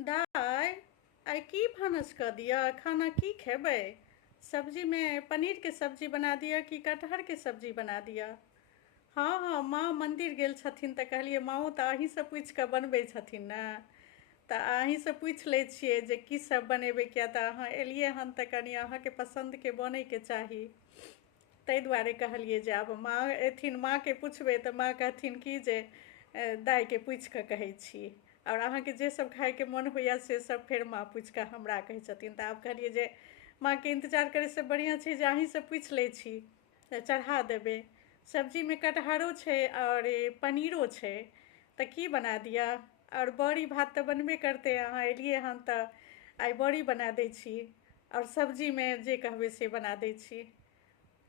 दाय आइ की भानस कऽ दिअ? खाना की खेबै? सब्जीमे पनीरके सब्जी बना दिअ कि कटहरके सब्जी बना दिअ? हाँ हाँ, माँ मन्दिर गेल छथिन तऽ कहलिए माँओ तऽ अहीँसँ पूछि कऽ बनबै छथिन ने, तऽ अहीँसँ पूछि लै छियै जे की सब बनेबै, किया तऽ अहाँ एलियै हन तऽ कनि अहाँके पसन्दके बनैके चाही। ताहि दुआरे कहलिए जे आब माँ एथिन, माँके पुछबै तऽ माँ कहथिन कि जे दाइके पूछि कऽ कहै छी, और अहाँके जे सब खाइके मन होइए से सब फेर माँ पूछि कऽ हमरा कहै छथिन। तऽ आब कहलिए जे माँके इंतजार करैसँ बढ़िआँ छै जे अहीँसँ पूछि लै छी तऽ चढ़ा देबै। सब्जीमे कटहरो छै और पनीरो छै, तऽ की बना दिअ? और बड़ी भात तऽ बनबे करतै, अहाँ एलियै हन तऽ आइ बड़ी बना दै छी, और सब्जीमे जे कहबै से बना दै छी।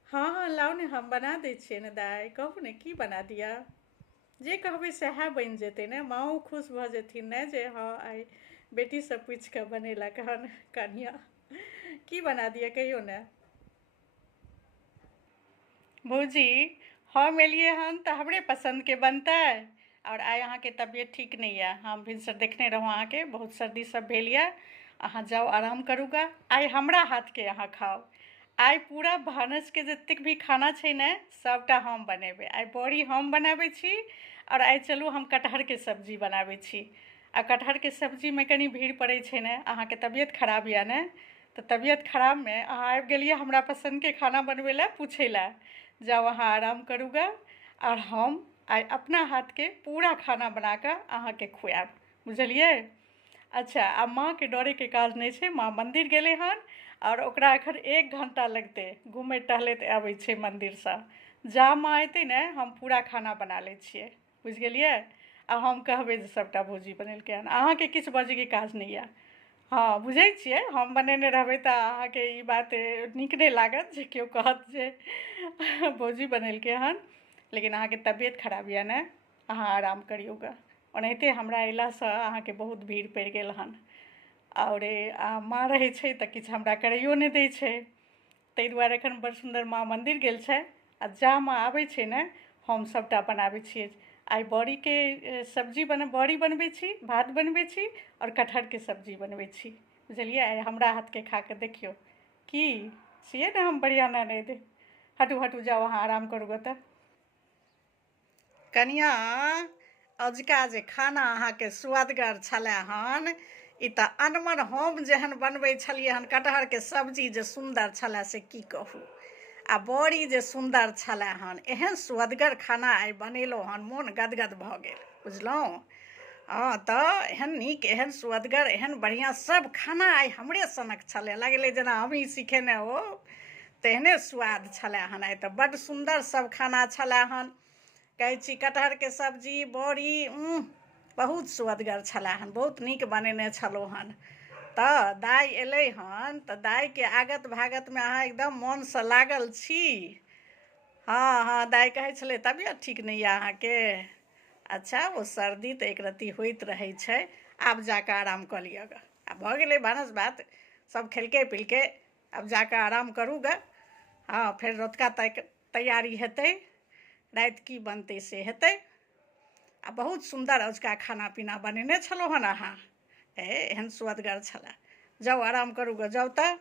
हाँ हाँ, लाउ ने, हम बना दै छियै ने दाइ, कहू ने की बना दिअ? जे कहबै सएह बनि जेतै ने, माँओ खुश भऽ जेथिन ने जे हाँ आइ बेटीसँ पूछि कऽ बनेलक हन कनियाँ। की बना दिअ कहियौ ने। भौजी, हम एलियै हन तऽ हमरे पसन्दके बनतै। और आइ अहाँके तबियत ठीक नहि यऽ, हम भिनसर देखने रहौं अहाँके बहुत सर्दी सब भेल यऽ। अहाँ जाउ आराम करू गा, आइ हमरा हाथके अहाँ खाउ। आइ पूरा भानसके जतेक भी खाना छै ने सबटा हम बनेबै। आइ बड़ी हम बनाबै छी, और आइ चलू हम कटहरके सब्जी बनाबै छी। आ कटहरके सब्जीमे कनि भीड़ पड़ै छै ने, अहाँके तबियत खराब यऽ ने, तऽ तबियत खराबमे अहाँ आबि गेलियै हमरा पसन्दके खाना बनबै लए पूछै लए। जाउ अहाँ आराम करू गा, और हम आइ अपना हाथके पूरा खाना बना कऽ अहाँके खुआएब, बुझलियै? अच्छा, आब माँके डरैके काज नहि छै, माँ मन्दिर गेलै हन और ओकरा एखन 1 घण्टा लगतै, घुमैत टहलैत आबै छै मन्दिरसँ। जा माँ एतै ने हम पूरा खाना बना लै छियै, बुझि गेलियै? आ हम कहबै जे सभटा भौजी बनेलकै हन, अहाँके किछु बजैके काज नहि यऽ। हाँ, बुझै छियै हम बनेने रहबै तऽ अहाँके ई बात नीक नहि लागत जे केओ कहत जे भौजी बनेलकै हन, लेकिन अहाँके तबियत खराब यऽ ने, अहाँ आराम करियौ गा। ओनाहिते हमरा अयलासँ अहाँके बहुत भीड़ पड़ि गेल हन, और माँ रहै छै तऽ किछु हमरा करैयो नहि दै छै। ताहि दुआरे एखन बड़ सुन्दर माँ मन्दिर गेल छै, आ जा माँ आबै छै ने हम सभटा बनाबै छियै। आइ बड़ी बनबै छी, भात बनबै छी, और कटहरके सब्जी बनबै छी, बुझलियै? आइ हमरा हाथके खा कऽ देखियौ, की छियै ने हम बढ़िआँ ननदि। हटू हटू, जाउ अहाँ आराम करू गे तऽ। कनियाँ, अजुका जे खाना अहाँके सुअदगर छलै हन, ई तऽ अनमन हम जेहन बनबै छलियै हन, कटहरके सब्जी जे सुन्दर छलै से की कहू, आ बड़ी जे सुन्दर छलै हन, एहन सुअदगर खाना आइ बनेलहुँ हन, मोन गदगद भऽ गेल, बुझलहुँ? हाँ तऽ एहन नीक, एहन सुअदगर, एहन बढ़िआँ सब खाना आइ हमरे सनक छलै, लगलै जेना हमही सिखेने हो, तेहने स्वाद छलै हन। आइ तऽ बड्ड सुन्दर सब खाना छलै हन, कहै छी कटहरके सब्जी बड़ी बहुत सुअदगर छलै हन, बहुत नीक बनेने छलहुँ हन। तऽ दाइ एलै हन तऽ दाइके आगत भागतमे अहाँ एकदम मोनसँ लागल छी। हाँ हाँ, दाइ कहै छलै तबियत ठीक नहि यऽ अहाँके। अच्छा, ओ सर्दी तऽ एकरत्ती होइत रहै छै, आब जाकऽ आराम कऽ लिअ ग। आब भऽ गेलै भानस भात, सब खेलकै पिलकै, आब जाकऽ आराम करू ग। हाँ, फेर रौतुका तैयारी हेतै, राति की बनतै से हेतै। आ बहुत सुन्दर अजुका खाना पीना बनेने छलहुँ हन अहाँ, एहन सुअदगर छलै। जाउ आराम करू ग, जाउ तऽ।